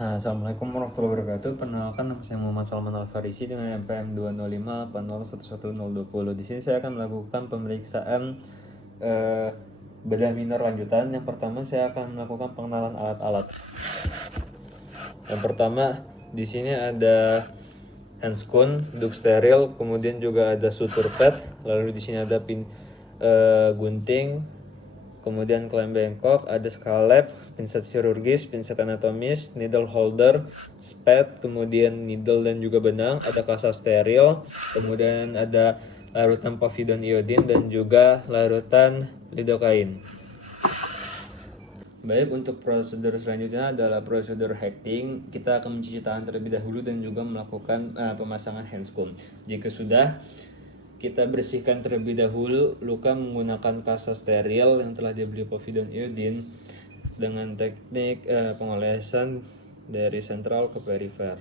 Assalamualaikum warahmatullahi wabarakatuh. Perkenalkan, nama saya Muhammad Salman Al-Farisi dengan NPM 20580111020. Di sini saya akan melakukan pemeriksaan eh, bedah minor lanjutan. Yang pertama saya akan melakukan pengenalan alat-alat. Yang pertama di sini ada handscoon, duk steril, kemudian juga ada suture pad, lalu di sini ada gunting, kemudian klem bengkok, ada skalpel, pinset chirurgis, pinset anatomis, needle holder, spad, kemudian needle dan juga benang, ada kasa steril, kemudian ada larutan povidone iodine dan juga larutan lidocaine. Baik, untuk prosedur selanjutnya adalah prosedur hacking. Kita akan mencuci tangan terlebih dahulu dan juga melakukan pemasangan handscoon. Jika sudah, kita bersihkan terlebih dahulu luka menggunakan kasa steril yang telah diberi povidone iodine dengan teknik pengolesan dari sentral ke perifer.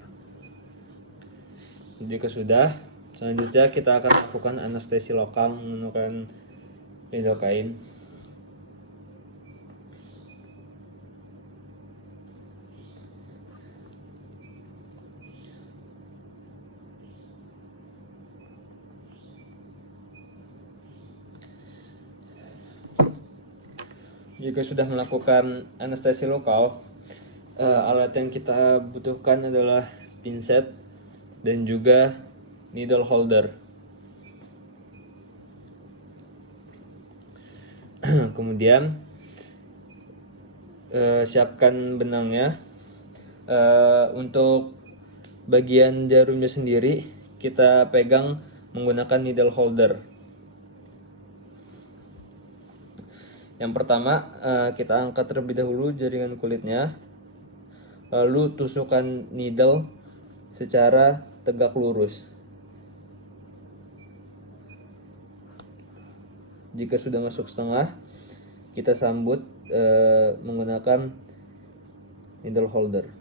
Jika sudah, selanjutnya kita akan lakukan anestesi lokal menggunakan lidocaine. Jika sudah melakukan anestesi lokal, alat yang kita butuhkan adalah pinset dan juga needle holder. Kemudian siapkan benangnya. Untuk bagian jarumnya sendiri kita pegang menggunakan needle holder. Yang pertama, kita angkat terlebih dahulu jaringan kulitnya, lalu tusukkan needle secara tegak lurus. Jika sudah masuk setengah, kita sambut menggunakan needle holder.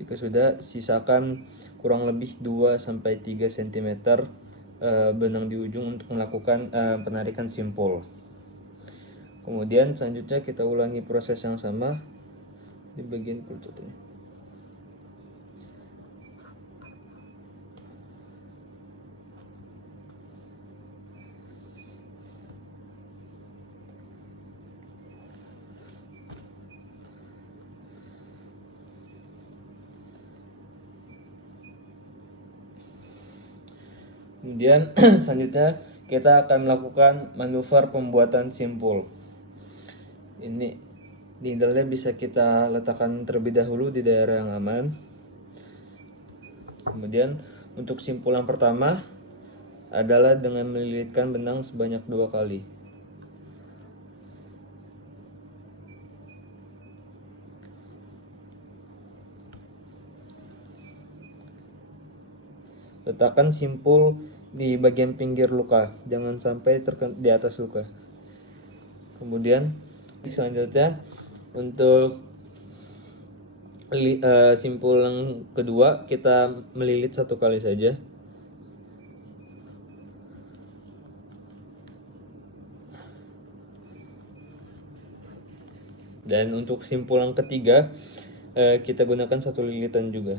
Jika sudah, sisakan kurang lebih 2-3 cm benang di ujung untuk melakukan penarikan simpul. Kemudian selanjutnya kita ulangi proses yang sama di bagian kulit satunya. Kemudian selanjutnya kita akan melakukan manuver pembuatan simpul. Ini needle-nya bisa kita letakkan terlebih dahulu di daerah yang aman. Kemudian untuk simpul yang pertama adalah dengan melilitkan benang sebanyak 2 kali. Letakkan simpul di bagian pinggir luka, jangan sampai di atas luka. Kemudian selanjutnya untuk simpul yang kedua kita melilit 1 kali saja. Dan untuk simpul yang ketiga kita gunakan 1 lilitan juga.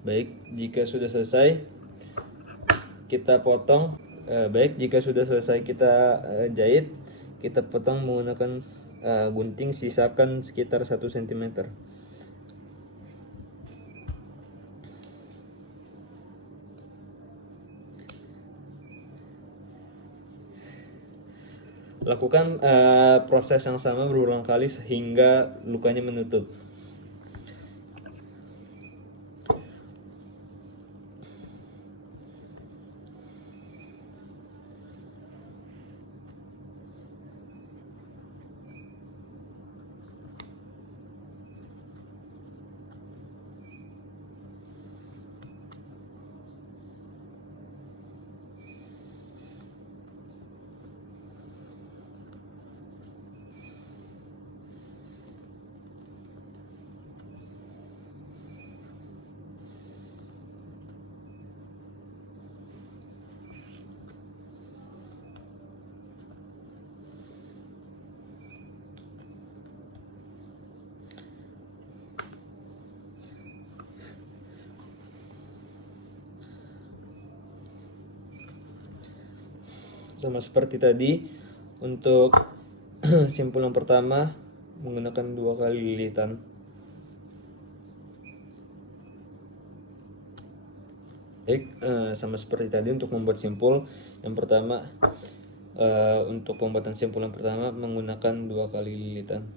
Baik, jika sudah selesai kita potong. Baik, jika sudah selesai kita jahit, kita potong menggunakan gunting, sisakan sekitar 1 cm. Lakukan proses yang sama berulang kali sehingga lukanya menutup. sama seperti tadi. Untuk simpul yang pertama menggunakan 2 kali lilitan. Baik, sama seperti tadi untuk membuat simpul yang pertama, untuk pembuatan simpul yang pertama menggunakan 2 kali lilitan.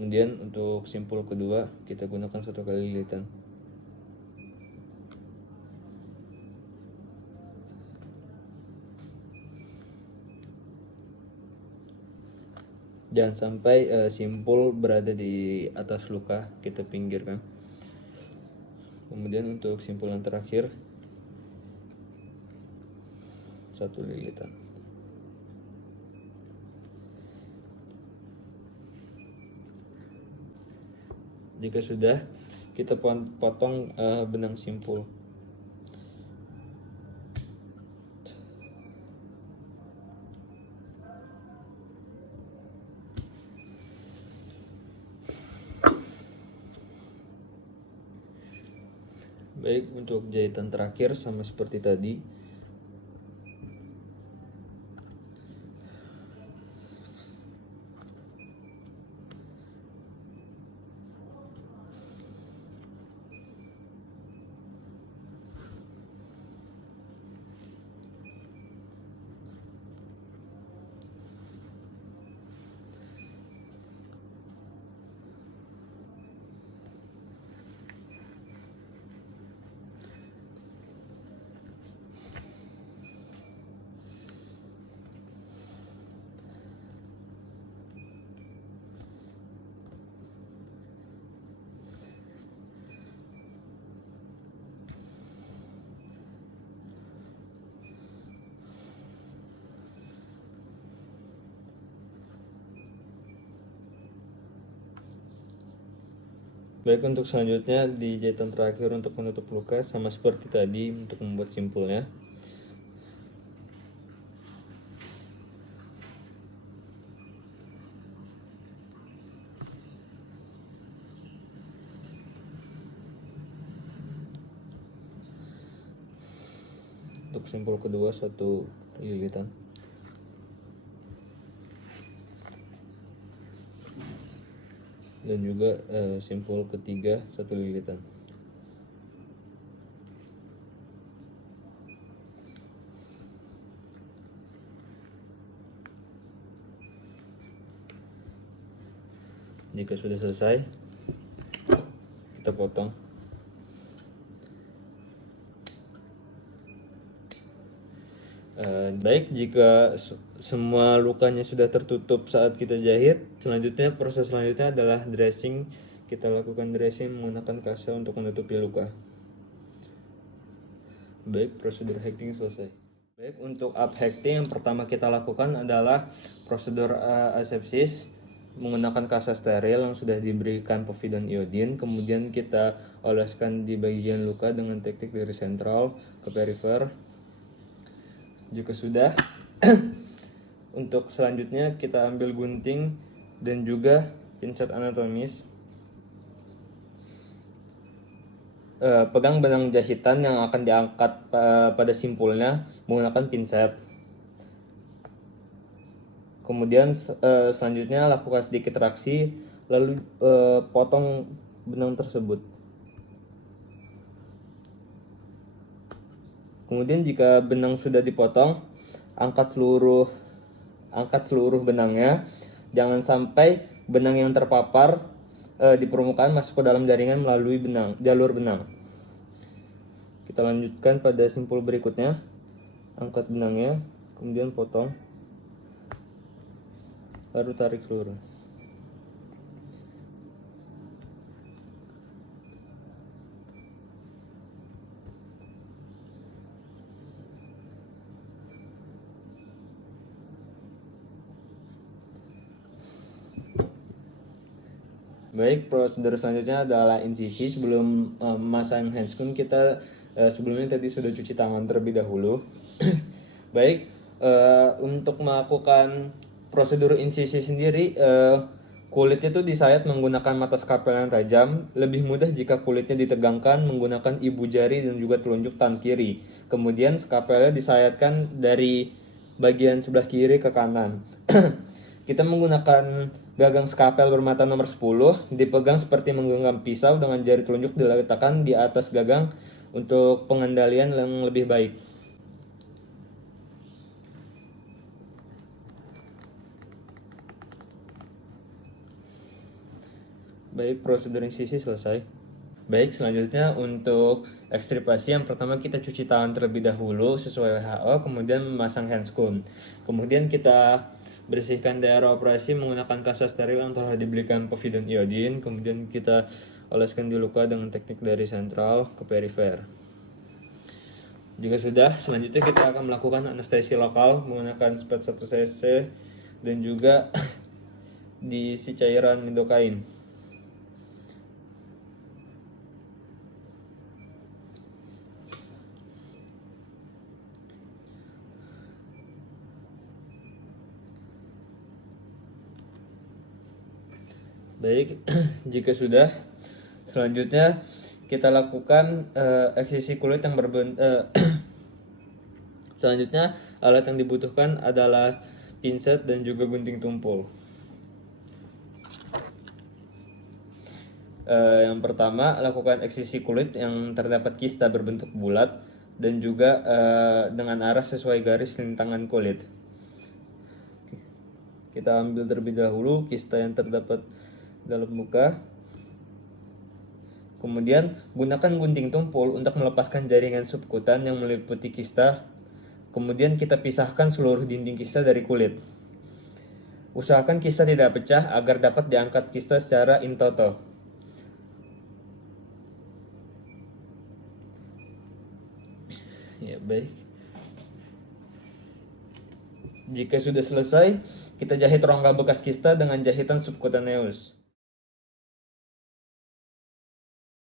Kemudian untuk simpul kedua kita gunakan 1 kali lilitan. Jangan sampai simpul berada di atas luka, kita pinggirkan. Kemudian untuk simpul yang terakhir 1 lilitan. Jika sudah, kita potong benang simpul. Baik, untuk jahitan terakhir sama seperti tadi. Baik, untuk selanjutnya di jahitan terakhir untuk menutup luka sama seperti tadi untuk membuat simpulnya. Untuk simpul kedua 1 lilitan. Dan juga simpul ketiga 1 lilitan. Jika sudah selesai, kita potong. Baik, jika semua lukanya sudah tertutup saat kita jahit, selanjutnya proses selanjutnya adalah dressing. Kita lakukan dressing menggunakan kasa untuk menutupi luka. Baik, prosedur hecting selesai. Baik, untuk up hecting yang pertama kita lakukan adalah prosedur asepsis menggunakan kasa steril yang sudah diberikan povidon iodin. Kemudian kita oleskan di bagian luka dengan teknik dari sentral ke perifer. Jika sudah, untuk selanjutnya kita ambil gunting dan juga pinset anatomis. Pegang benang jahitan yang akan diangkat pada simpulnya menggunakan pinset. Kemudian selanjutnya lakukan sedikit traksi, lalu potong benang tersebut. Kemudian jika benang sudah dipotong, angkat seluruh benangnya. Jangan sampai benang yang terpapar di permukaan masuk ke dalam jaringan melalui jalur benang. Kita lanjutkan pada simpul berikutnya. Angkat benangnya, kemudian potong, lalu tarik seluruh. Baik, prosedur selanjutnya adalah insisi. Sebelum memasang handscoon, kita sebelumnya tadi sudah cuci tangan terlebih dahulu. Baik, untuk melakukan prosedur insisi sendiri, Kulitnya itu disayat menggunakan mata skapel yang tajam. Lebih mudah jika kulitnya ditegangkan menggunakan ibu jari dan juga telunjuk tangan kiri. Kemudian skapelnya disayatkan dari bagian sebelah kiri ke kanan. Kita menggunakan gagang skapel bermata nomor 10, dipegang seperti menggenggam pisau dengan jari telunjuk diletakkan di atas gagang untuk pengendalian yang lebih baik. Baik, prosedur sisi selesai. Baik, selanjutnya untuk ekstripasi yang pertama kita cuci tangan terlebih dahulu sesuai WHO, kemudian memasang handscoon. Kemudian kita bersihkan daerah operasi menggunakan kasa steril yang telah diberikan povidone iodine, kemudian kita oleskan di luka dengan teknik dari sentral ke perifer. Jika sudah, selanjutnya kita akan melakukan anestesi lokal menggunakan spet 1 cc dan juga diisi cairan lidocaine. Baik, jika sudah, selanjutnya kita lakukan eksisi kulit yang selanjutnya alat yang dibutuhkan adalah pinset dan juga gunting tumpul. Yang pertama, lakukan eksisi kulit yang terdapat kista berbentuk bulat dan juga dengan arah sesuai garis lintangan kulit. Kita ambil terlebih dahulu kista yang terdapat dalam muka. Kemudian gunakan gunting tumpul untuk melepaskan jaringan subkutan yang meliputi kista. Kemudian kita pisahkan seluruh dinding kista dari kulit. Usahakan kista tidak pecah agar dapat diangkat kista secara in toto. Ya, baik. Jika sudah selesai, kita jahit rongga bekas kista dengan jahitan subcutaneous.